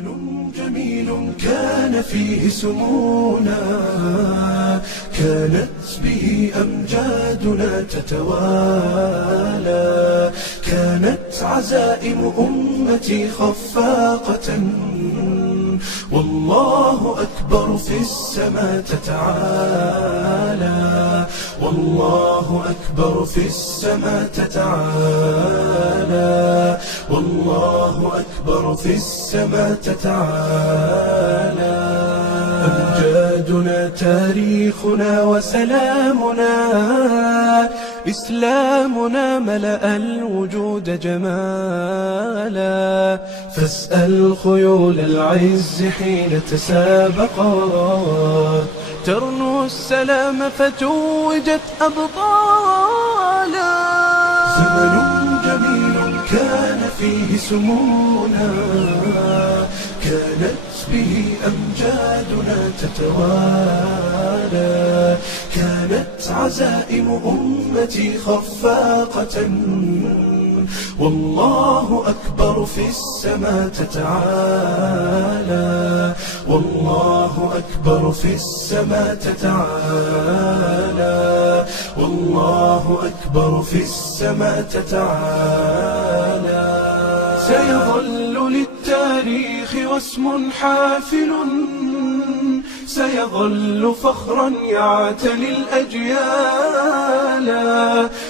زمن جميل كان فيه سمونا، كانت به أمجادنا تتوالى، كانت عزائم أمتي خفاقة، والله أكبر في السماء تتعالى، والله أكبر في السماء تتعالى، والله أكبر في السماء تتعالى. أمجادنا تاريخنا وسلامنا، إسلامنا ملأ الوجود جمالا، فاسأل خيول العز حين تسابقا، ترنو السلام فتوجت أبطالا. زمن جميل كان فيه سمونا، كانت به أمجادنا تتوالى، كانت عزائم أمتي خفاقة، والله أكبر في السماء تتعالى، والله أكبر في السماء تتعالى، والله أكبر في السماء تتعالى. سيظل للتاريخ واسم حافل، سيظل فخرا يعتلي الأجيال،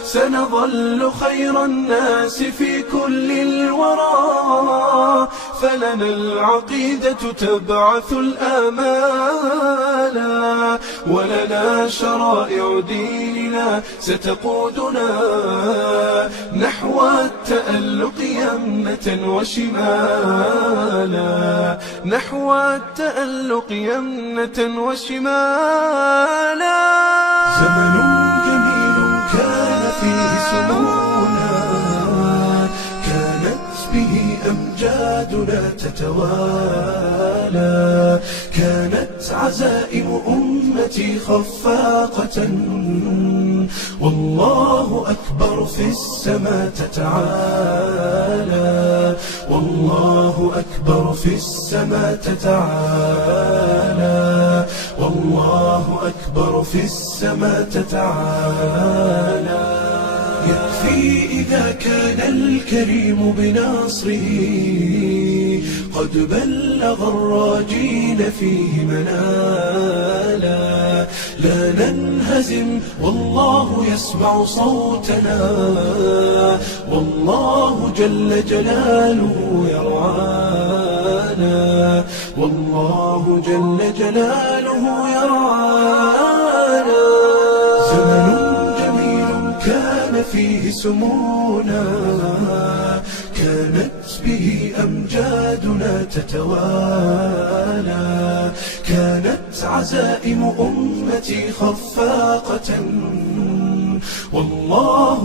سنظل خير الناس في كل الورى، فلنا العقيدة تبعث الآمال، ولنا شرائع ديننا ستقودنا نحو التألق يمنة وشمالا، نحو التألق يمنة وشمالا. زمن جميل كان فيه سمونا، كانت به أمجادنا تتوالى، كانت عزائم أمتي خفاقة، والله أكبر في السماء تتعالى، والله أكبر في السماء تتعالى، والله أكبر في السماء تتعالى. يكفي إذا كان الكريم بنصره قد بلغ الراجين فيه منالا، لا ننهزم والله يسمع صوتنا، والله جل جلاله يرعانا، والله جل جلاله يرعانا. زمن جميل كان فيه سمونا، كانت به أمجادنا تتوالى، كانت عزائم أمتي خفاقة، والله